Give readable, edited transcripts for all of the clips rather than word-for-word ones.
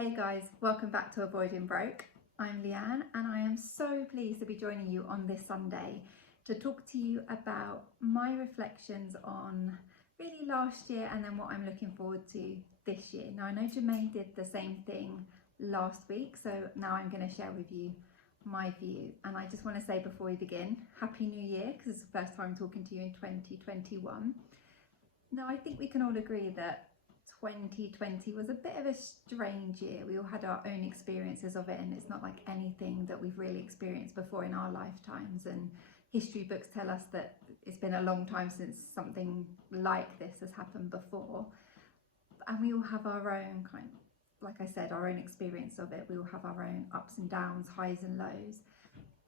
Hey guys, welcome back to Avoiding Broke. I'm Leanne and I am so pleased to be joining you on this Sunday to talk to you about my reflections on really last year and then what I'm looking forward to this year. Now I know Jermaine did the same thing last week, so now I'm going to share with you my view. And I just want to say before we begin, Happy New Year, because it's the first time talking to you in 2021. Now I think we can all agree that 2020 was a bit of a strange year. We all had our own experiences of it, and it's not like anything that we've really experienced before in our lifetimes, and history books tell us that it's been a long time since something like this has happened before, and we all have our own like I said, our own experience of it. We all have our own ups and downs, highs and lows.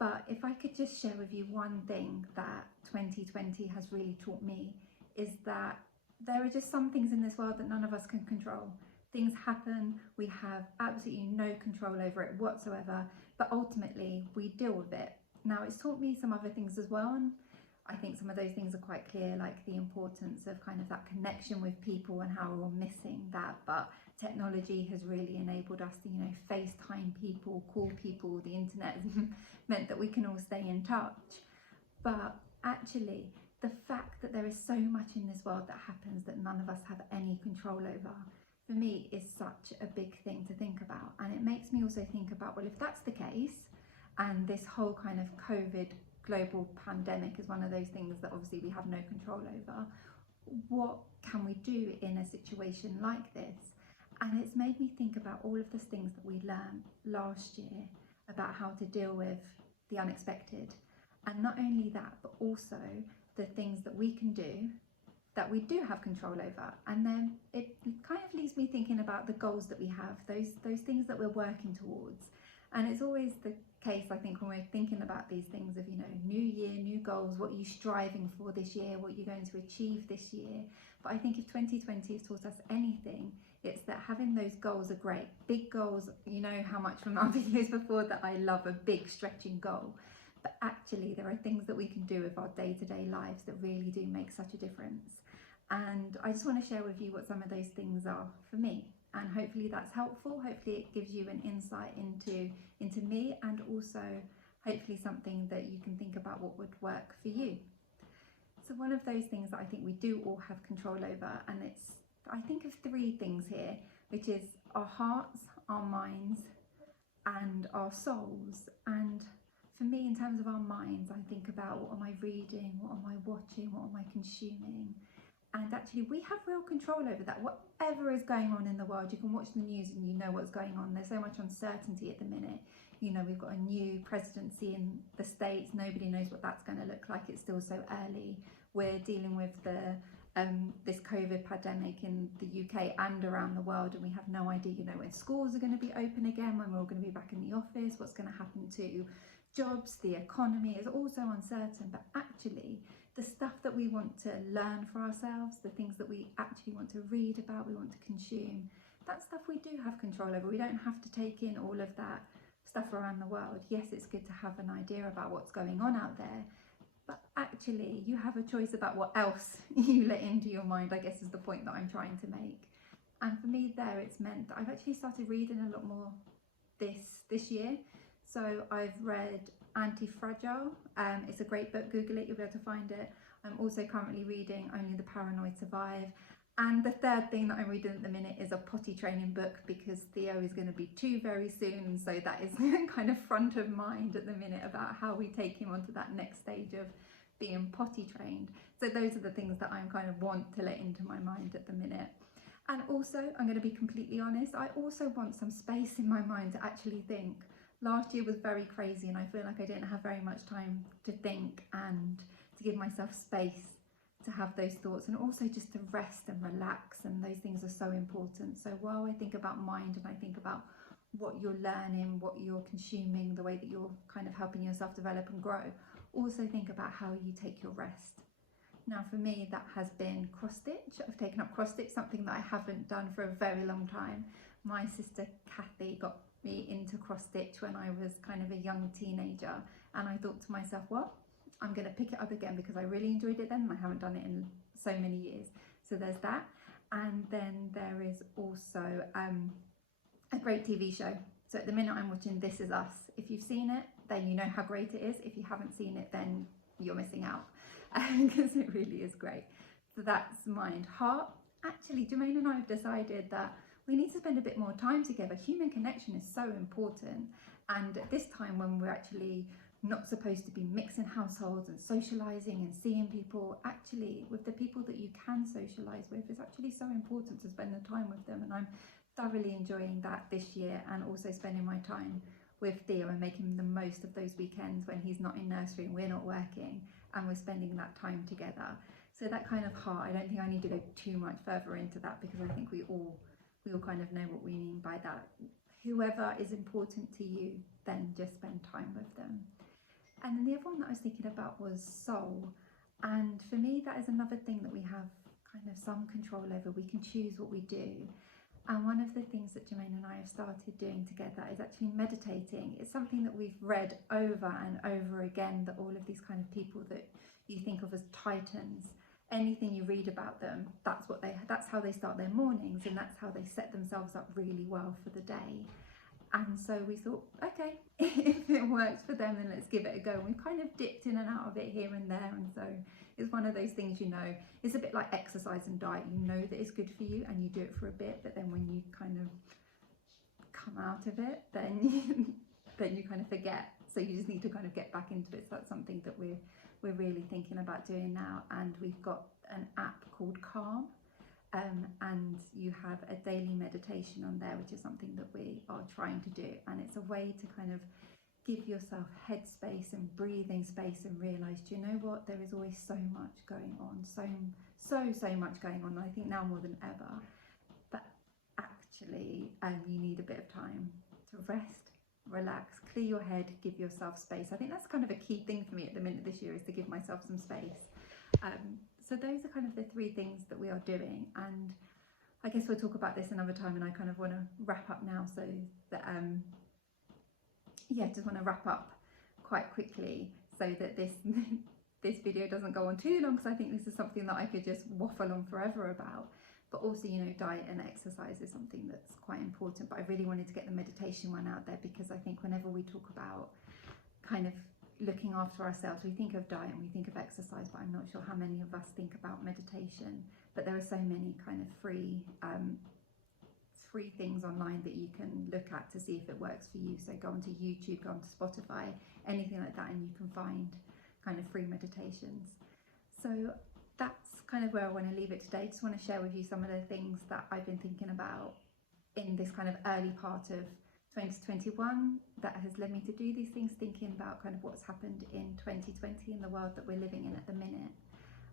But if I could just share with you one thing that 2020 has really taught me, is that there are just some things in this world that none of us can control. Things happen, we have absolutely no control over it whatsoever, but ultimately we deal with it. Now it's taught me some other things as well, and I think some of those things are quite clear, like the importance of kind of that connection with people and how we're all missing that. But technology has really enabled us to, FaceTime people, call people. The internet has meant that we can all stay in touch. But actually, the fact that there is so much in this world that happens that none of us have any control over, for me, is such a big thing to think about. And it makes me also think about, well, if that's the case, and this whole kind of COVID global pandemic is one of those things that obviously we have no control over, what can we do in a situation like this? And it's made me think about all of the things that we learned last year about how to deal with the unexpected. And not only that, but also the things that we can do that we do have control over. And then it kind of leaves me thinking about the goals that we have, those things that we're working towards. And it's always the case, I think, when we're thinking about these things of, new year, new goals, what are you striving for this year, what you're going to achieve this year. But I think if 2020 has taught us anything, it's that having those goals are great. Big goals, you know how much from our videos before that I love a big stretching goal. But actually there are things that we can do with our day-to-day lives that really do make such a difference. And I just want to share with you what some of those things are for me. And hopefully that's helpful. Hopefully it gives you an insight into me, and also hopefully something that you can think about what would work for you. So one of those things that I think we do all have control over, and I think of three things here, which is our hearts, our minds, and our souls. And for me, in terms of our minds, I think about, what am I reading, what am I watching, what am I consuming? And actually we have real control over that. Whatever is going on in the world, you can watch the news and you know what's going on. There's so much uncertainty at the minute. We've got a new presidency in the States. Nobody knows what that's going to look like. It's still so early. We're dealing with this COVID pandemic in the UK and around the world, and we have no idea, when schools are going to be open again, when we're all going to be back in the office, what's going to happen to jobs, the economy is also uncertain. But actually the stuff that we want to learn for ourselves, the things that we actually want to read about, we want to consume, that stuff we do have control over. We don't have to take in all of that stuff around the world. Yes, it's good to have an idea about what's going on out there, but actually you have a choice about what else you let into your mind, I guess, is the point that I'm trying to make. And for me there, it's meant that I've actually started reading a lot more this year. So I've read Anti-Fragile. It's a great book. Google it, you'll be able to find it. I'm also currently reading Only the Paranoid Survive. And the third thing that I'm reading at the minute is a potty training book, because Theo is going to be 2 very soon. So that is kind of front of mind at the minute, about how we take him onto that next stage of being potty trained. So those are the things that I'm kind of want to let into my mind at the minute. And also, I'm going to be completely honest, I also want some space in my mind to actually think. Last year was very crazy, and I feel like I didn't have very much time to think and to give myself space to have those thoughts, and also just to rest and relax, and those things are so important. So while I think about mind and I think about what you're learning, what you're consuming, the way that you're kind of helping yourself develop and grow, also think about how you take your rest. Now for me, that has been cross stitch. I've taken up cross stitch, something that I haven't done for a very long time. My sister Kathy got me into cross stitch when I was kind of a young teenager, and I thought to myself, well, I'm going to pick it up again, because I really enjoyed it then and I haven't done it in so many years. So there's that. And then there is also a great TV show. So at the minute I'm watching This Is Us. If you've seen it, then you know how great it is. If you haven't seen it, then you're missing out, because it really is great. So that's mind. Heart, actually, Jermaine and I have decided that we need to spend a bit more time together. Human connection is so important. And at this time when we're actually not supposed to be mixing households and socializing and seeing people, actually with the people that you can socialize with, it's actually so important to spend the time with them. And I'm thoroughly enjoying that this year, and also spending my time with Theo and making the most of those weekends when he's not in nursery and we're not working, and we're spending that time together. So that kind of heart, I don't think I need to go too much further into that, because I think we all kind of know what we mean by that. Whoever is important to you, then just spend time with them. And then the other one that I was thinking about was soul. And for me, that is another thing that we have kind of some control over. We can choose what we do. And one of the things that Jermaine and I have started doing together is actually meditating. It's something that we've read over and over again, that all of these kind of people that you think of as titans, anything you read about them, that's how they start their mornings, and that's how they set themselves up really well for the day. And so we thought, okay, if it works for them, then let's give it a go. And we've kind of dipped in and out of it here and there. And so it's one of those things, it's a bit like exercise and diet. You know that it's good for you and you do it for a bit, but then when you kind of come out of it, then you kind of forget. So you just need to kind of get back into it. So that's something that we're really thinking about doing now. And we've got an app called Calm. And you have a daily meditation on there, which is something that we are trying to do. And it's a way to kind of give yourself headspace and breathing space, and realise, do you know what, there is always so much going on, so much going on, I think now more than ever, but actually you need a bit of time to rest, relax, clear your head, give yourself space. I think that's kind of a key thing for me at the minute this year, is to give myself some space. So those are kind of the three things that we are doing, and I guess we'll talk about this another time. And I kind of want to wrap up now, so that just want to wrap up quite quickly so that this video doesn't go on too long, because I think this is something that I could just waffle on forever about. But also, diet and exercise is something that's quite important. But I really wanted to get the meditation one out there, because I think whenever we talk about kind of looking after ourselves, we think of diet and we think of exercise, but I'm not sure how many of us think about meditation. But there are so many kind of free things online that you can look at to see if it works for you. So go onto YouTube, go onto Spotify, anything like that, and you can find kind of free meditations. So that's kind of where I want to leave it today. Just want to share with you some of the things that I've been thinking about in this kind of early part of 2021 that has led me to do these things, thinking about kind of what's happened in 2020 in the world that we're living in at the minute.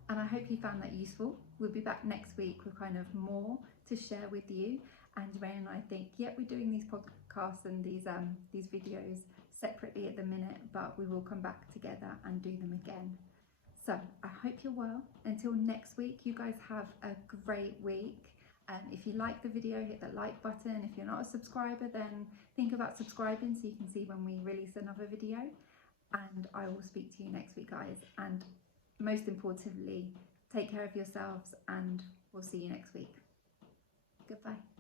And I hope you found that useful. We'll be back next week with kind of more to share with you. And Jermaine and I think, we're doing these podcasts and these videos separately at the minute, but we will come back together and do them again. So I hope you're well. Until next week, you guys have a great week. If you like the video, hit the like button. If you're not a subscriber, then think about subscribing so you can see when we release another video. And I will speak to you next week, guys. And most importantly, take care of yourselves, and we'll see you next week. Goodbye.